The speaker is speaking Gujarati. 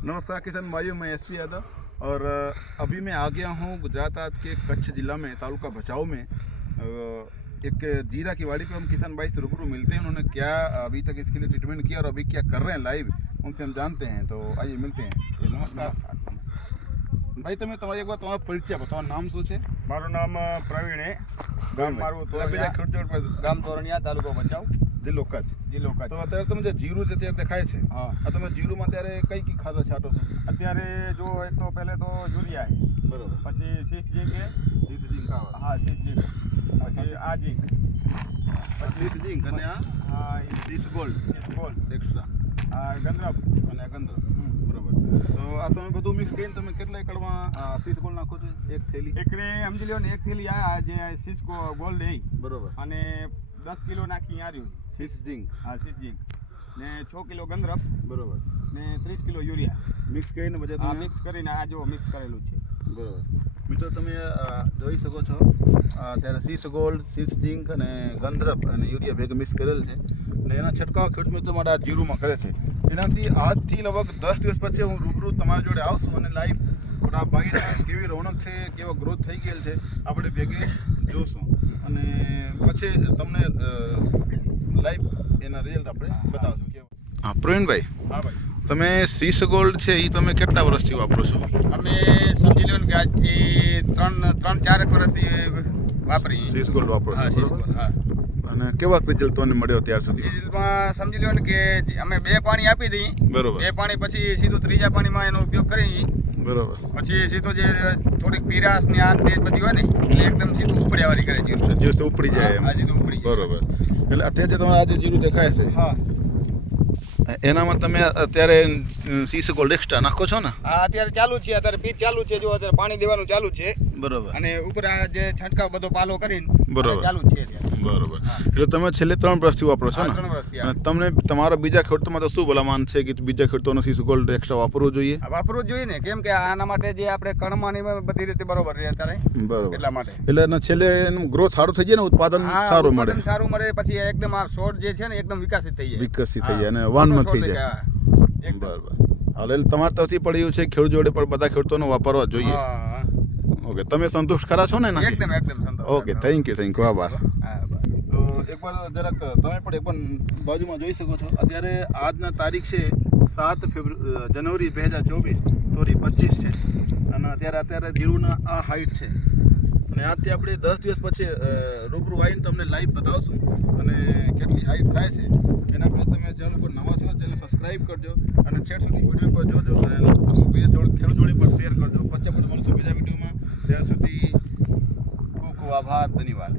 नमस्कार किसान भाइयों मैं एस पी यादव और अ, अभी मैं आ गया हूँ गुजरात आज के कच्छ जिला में तालुका भचाऊ में अ, एक जीरा की वाड़ी पे हम किसान भाई से रूबरू मिलते हैं उन्होंने क्या अभी तक इसके लिए ट्रीटमेंट किया और अभी क्या कर रहे हैं लाइव उनसे हम जानते हैं तो आइए मिलते हैं ये नमस्कार ભાઈ તમે તમારી એકવાર તમારો પરિચય આપો તમારું નામ શું છે મારું નામ અ, પ્રવીણ હે ગામ મારું પેલા બીજા તોરણિયા ખેડૂત જોડે પર ગામ તોરણિયા તાલુકો ભચાઉ જિલ્લો કચ્છ જિલ્લો તો અત્યારે તમે જે જીરું છે તે દેખાય છે હા. તમે જીરુમાં અત્યારે કઈ કઈ ખાતર છાંટો છો? અત્યારે જો એક તો પહેલે તો યુરિયા બરોબર. પછી શીશ જીંક શીશ જીંક હા શીશ જીંક. પછી આ જીંક. શીશ જીંક અને આ હા શીશ ગોલ્ડ. શીશ ગોલ્ડ. એક્સ્ટ્રા આ ગંધરપ અને આ ગંધર બરોબર. તો આ તમે બધું મિક્સ કરીને તમે કેટલા એકડમાં સીસ ગોલ્ડ નાખો છો? એક થેલી? એકરે સમજી લ્યો ને એક થેલી આ જે શીશ ગોલ્ડ એ. બરોબર. અને દસ કિલો નાખી આર્યું. શીશ જીંક હા શીશ જીંક ને છ કિલો ગંધરપ બરોબર. ને ત્રીસ કિલો યુરિયા. મિક્સ કરીને બધા મિક્સ કરીને આ જો મિક્સ કરેલું છે. બરોબર. મિત્રો તમે જોઈ શકો છો. ત્યારે સીસ ગોલ્ડ સીસ જીંક અને ગંધરપ અને યુરિયા ભેગું મિક્સ કરેલ છે. અને એના છંટકાવ ખેડૂત મિત્રો મારા જીરુમાં કરે છે. એનાથી આજથી લગભગ દસ દિવસ પછી હું રૂબરૂ તમારી જોડે આવશું અને લાઈવ આ ભાઈના કેવી રોનક છે કેવો ગ્રોથ થઈ ગયેલ છે આપણે ભેગે જોશું. અને પછી તમને લાઈવ એના રિઝલ્ટ આપણે બતાવશું કેવું? હા પ્રવીણભાઈ હા ભાઈ. તમે સીસ ગોલ્ડ છે એ તમે કેટલા વર્ષથી વાપરો છો? અમે સમજી લો કે આજથી ત્રણ ત્રણ ચાર વર્ષથી વાપરી સીસ ગોલ્ડ વાપરો છો અને કેવા રિઝલ્ટ તમને મળ્યો ત્યાર સુધી? રિઝલ્ટમાં સમજી લો કે અમે બે પાણી આપી દઈ બરોબર. બે પાણી પછી સીધું ત્રીજા પાણીમાં એનો ઉપયોગ કરી બરોબર. પછી સીધું જે થોડીક પીરાસ ને આ તે બધી હોય ને એટલે એકદમ સીધું ઉપડ્યા વાળી કરે જીરું. જ્યુસ ઉપડી જાય આ સીધું ઉપડી. બરોબર. એટલે અત્યારે જે તમારે આજે જીરું દેખાય છે હા. એનામાં તમે અત્યારે સીસ ગોલ્ડ એક્સ્ટ્રા નાખો છો ને? હા અત્યારે ચાલુ છે અત્યારે પીટ ચાલુ છે જો અત્યારે પાણી દેવાનું ચાલુ છે. બરોબર. અને ઉપર આ જે છંટકાવ બધો પાલો કરીને બરોબર. ચાલુ છે બરોબર. એટલે તમે છેલ્લે ત્રણ વર્ષથી વાપરો છો ને? અને તમને તમારા બીજા ખેડૂતોમાં તો શું ભલામાન છે કે બીજા ખેડૂતોનો સીસ ગોલ્ડ એક્સ્ટ્રા વાપરવું જોઈએ? વાપરવું જોઈએ ને. કેમ કે આના માટે જે આપણે કણમાં એમાં બધી રીતે બરોબર રહે અત્યારે. બરોબર. એટલા માટે. એટલે છેલ્લે એનું ગ્રોથ સારું થઈ જાય ને? ઉત્પાદન સારું મળે. સારું મળે પછી એકદમ આ છોડ જે છે ને એકદમ વિકસિત થઈ જાય. વિકસિત થઈ જાય અને વાનમાં થઈ જાય. બરોબર. હાલ એટલે તમારે તરફથી પડ્યું છે ખેડૂત જોડે પણ બધા ખેડૂતોનો વાપરવા જોઈએ. ઓકે તમે સંતુષ્ટ ખરા છો ને? એકદમ એકદમ સંતોષ okay thank you thank you આભાર. તો એકવાર જરાક તમે પણ એક પણ બાજુમાં જોઈ શકો છો. અત્યારે આજના તારીખ છે સાત ફેબ્રુ જનવરી બે હજાર ચોવીસ સોરી પચીસ છે. અને અત્યારે અત્યારે જીરુના આ હાઈટ છે. અને આજથી આપણે દસ દિવસ પછી રૂબરૂ આવીને તમને લાઈવ બતાવશું અને કેટલી હાઈટ થાય છે. એના પર તમે ચેનલ પર નવા છો ચેનલ સબસ્ક્રાઈબ કરજો અને છેડ સુધી વીડિયો પર જોજો અને બે જોડે ખેડૂત જોડે પર શેર કરજો. પછી આપણે મળશું બીજા વિડીયોમાં ત્યાં સુધી ખૂબ ખૂબ આભાર ધન્યવાદ.